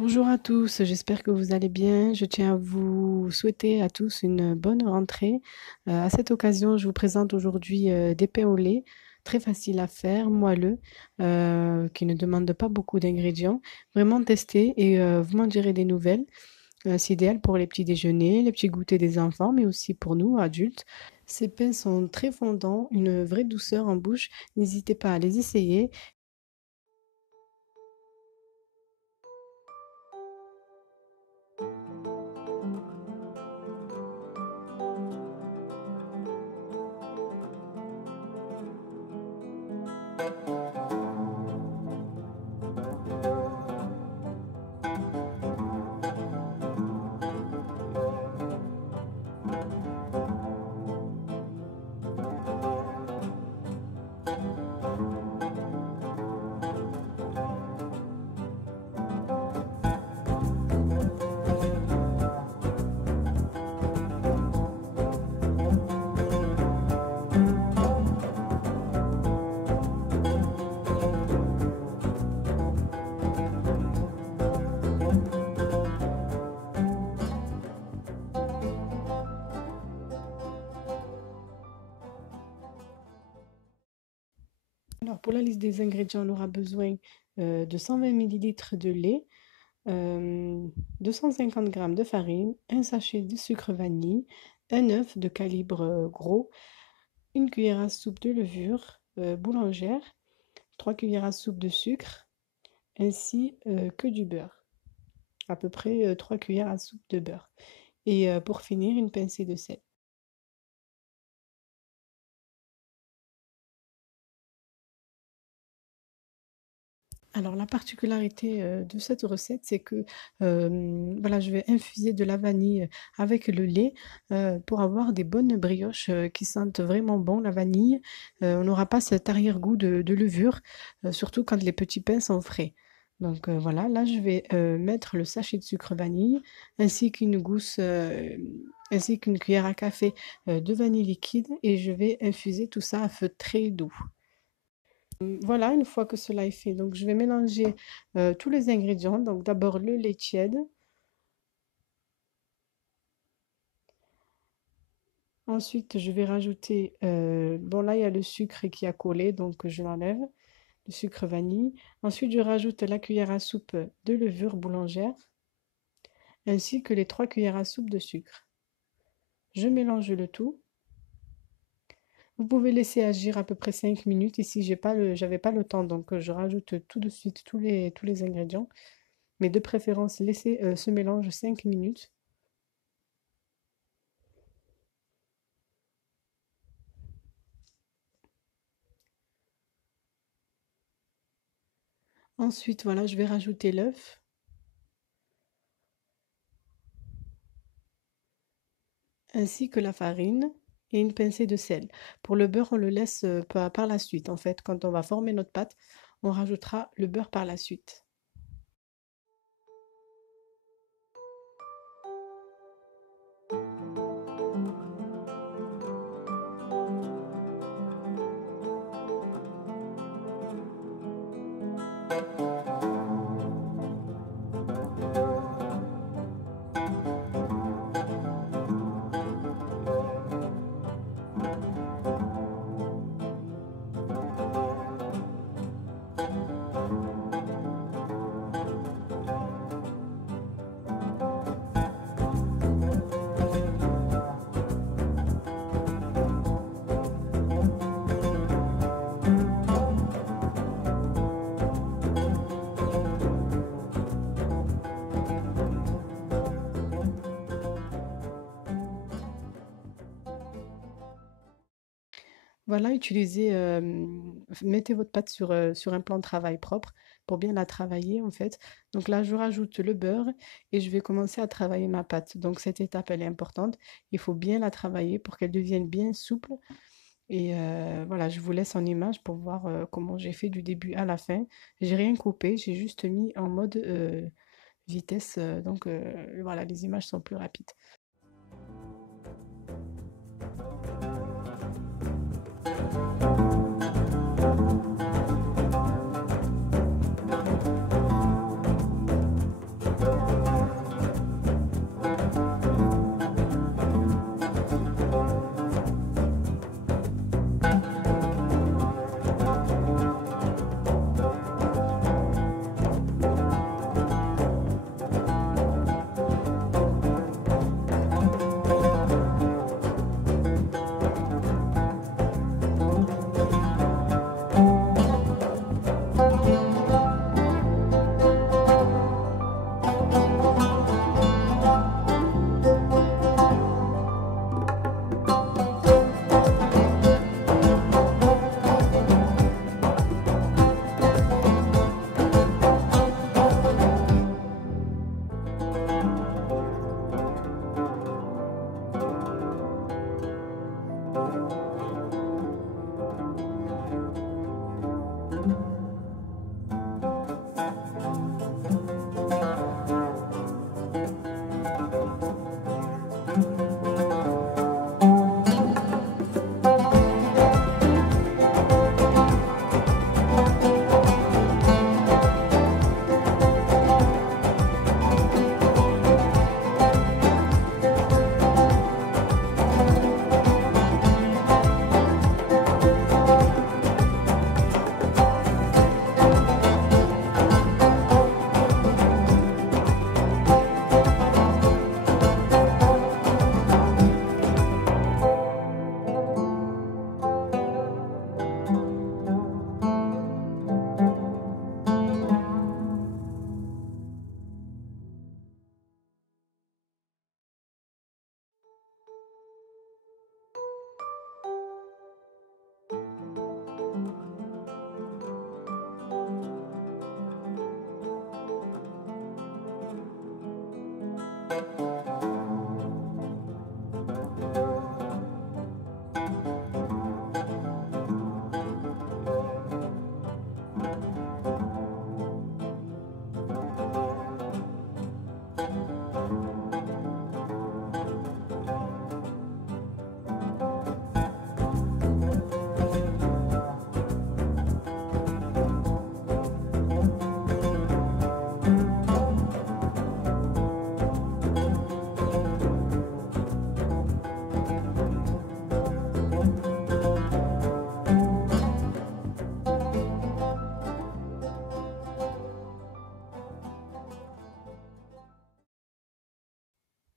Bonjour à tous, j'espère que vous allez bien. Je tiens à vous souhaiter à tous une bonne rentrée. À cette occasion, je vous présente aujourd'hui des pains au lait, très faciles à faire, moelleux, qui ne demandent pas beaucoup d'ingrédients. Vraiment testez et vous m'en direz des nouvelles. C'est idéal pour les petits déjeuners, les petits goûters des enfants, mais aussi pour nous, adultes. Ces pains sont très fondants, une vraie douceur en bouche. N'hésitez pas à les essayer. Alors, pour la liste des ingrédients, on aura besoin de 120 millilitres de lait, euh, 250 grammes de farine, un sachet de sucre vanille, un œuf de calibre gros, une cuillère à soupe de levure boulangère, 3 cuillères à soupe de sucre, ainsi que du beurre, à peu près 3 cuillères à soupe de beurre. Et pour finir, une pincée de sel. Alors la particularité, de cette recette, c'est que, voilà, je vais infuser de la vanille avec le lait, pour avoir des bonnes brioches, qui sentent vraiment bon la vanille. On n'aura pas cet arrière-goût de levure, surtout quand les petits pains sont frais. Donc, voilà, là je vais, mettre le sachet de sucre vanille ainsi qu'une gousse, ainsi qu'une cuillère à café, de vanille liquide et je vais infuser tout ça à feu très doux. Voilà, une fois que cela est fait, donc je vais mélanger tous les ingrédients. Donc d'abord le lait tiède. Ensuite, je vais rajouter, bon là il y a le sucre qui a collé, donc je l'enlève, le sucre vanille. Ensuite, je rajoute la cuillère à soupe de levure boulangère, ainsi que les 3 cuillères à soupe de sucre. Je mélange le tout. Vous pouvez laisser agir à peu près 5 minutes. Ici, j'avais pas le temps, donc je rajoute tout de suite tous les ingrédients. Mais de préférence, laissez ce mélange 5 minutes. Ensuite, voilà, je vais rajouter l'œuf, ainsi que la farine et une pincée de sel. Pour le beurre, on le laisse par la suite. En fait, quand on va former notre pâte, on rajoutera le beurre par la suite. Voilà, mettez votre pâte sur un plan de travail propre pour bien la travailler en fait. Donc là, je rajoute le beurre et je vais commencer à travailler ma pâte. Donc cette étape, elle est importante. Il faut bien la travailler pour qu'elle devienne bien souple. Et voilà, je vous laisse en image pour voir comment j'ai fait du début à la fin. J'ai rien coupé, j'ai juste mis en mode vitesse. Donc voilà, les images sont plus rapides.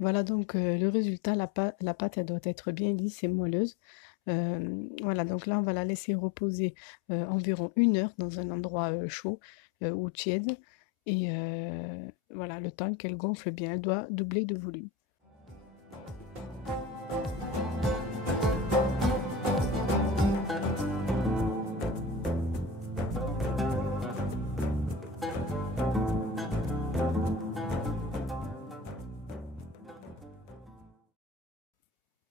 Voilà donc le résultat, la pâte elle doit être bien lisse et moelleuse. Voilà, donc là on va la laisser reposer environ 1 heure dans un endroit chaud ou tiède. Et voilà, le temps qu'elle gonfle bien, elle doit doubler de volume.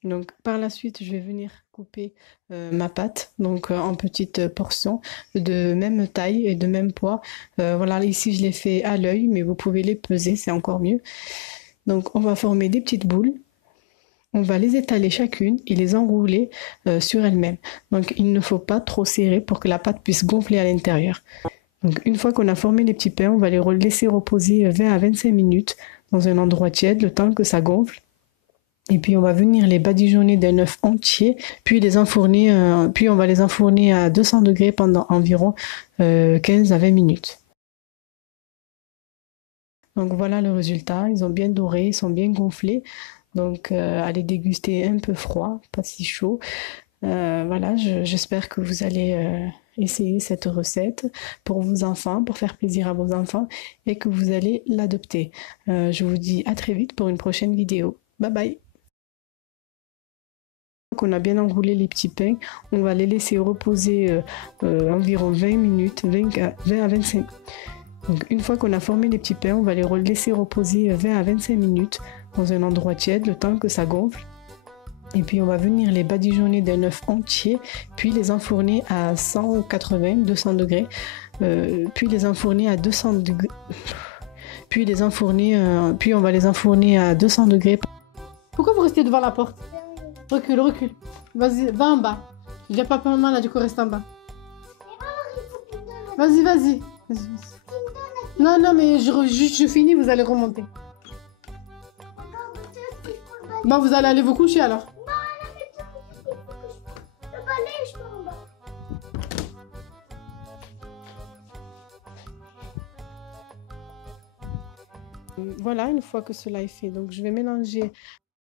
Donc par la suite, je vais venir couper ma pâte donc en petites portions de même taille et de même poids. Voilà, ici je l'ai fait à l'œil, mais vous pouvez les peser, c'est encore mieux. Donc on va former des petites boules. On va les étaler chacune et les enrouler sur elles-mêmes. Donc il ne faut pas trop serrer pour que la pâte puisse gonfler à l'intérieur. Donc une fois qu'on a formé les petits pains, on va les laisser reposer 20 à 25 minutes dans un endroit tiède, le temps que ça gonfle. Et puis on va venir les badigeonner d'un œuf entier, puis puis on va les enfourner à 200 degrés pendant environ 15 à 20 minutes. Donc voilà le résultat, ils ont bien doré, ils sont bien gonflés. Donc à les déguster un peu froid, pas si chaud. Voilà, j'espère que vous allez essayer cette recette pour vos enfants, pour faire plaisir à vos enfants et que vous allez l'adopter. Je vous dis à très vite pour une prochaine vidéo. Bye bye! Qu'on a bien enroulé les petits pains, on va les laisser reposer environ 20 minutes, 20 à 25. Donc une fois qu'on a formé les petits pains, on va les laisser reposer 20 à 25 minutes dans un endroit tiède, le temps que ça gonfle. Et puis on va venir les badigeonner d'un œuf entier, puis les enfourner à 180, 200 degrés, puis les enfourner à 200 degrés, puis on va les enfourner à 200 degrés. Pourquoi vous restez devant la porte? Recule, recule. Vas-y, va en bas. J'ai pas peur, maman, là, du coup, reste en bas. Vas-y, vas-y. Non, non, mais je finis, vous allez remonter. Bon, vous allez aller vous coucher alors. Voilà, une fois que cela est fait, donc je vais mélanger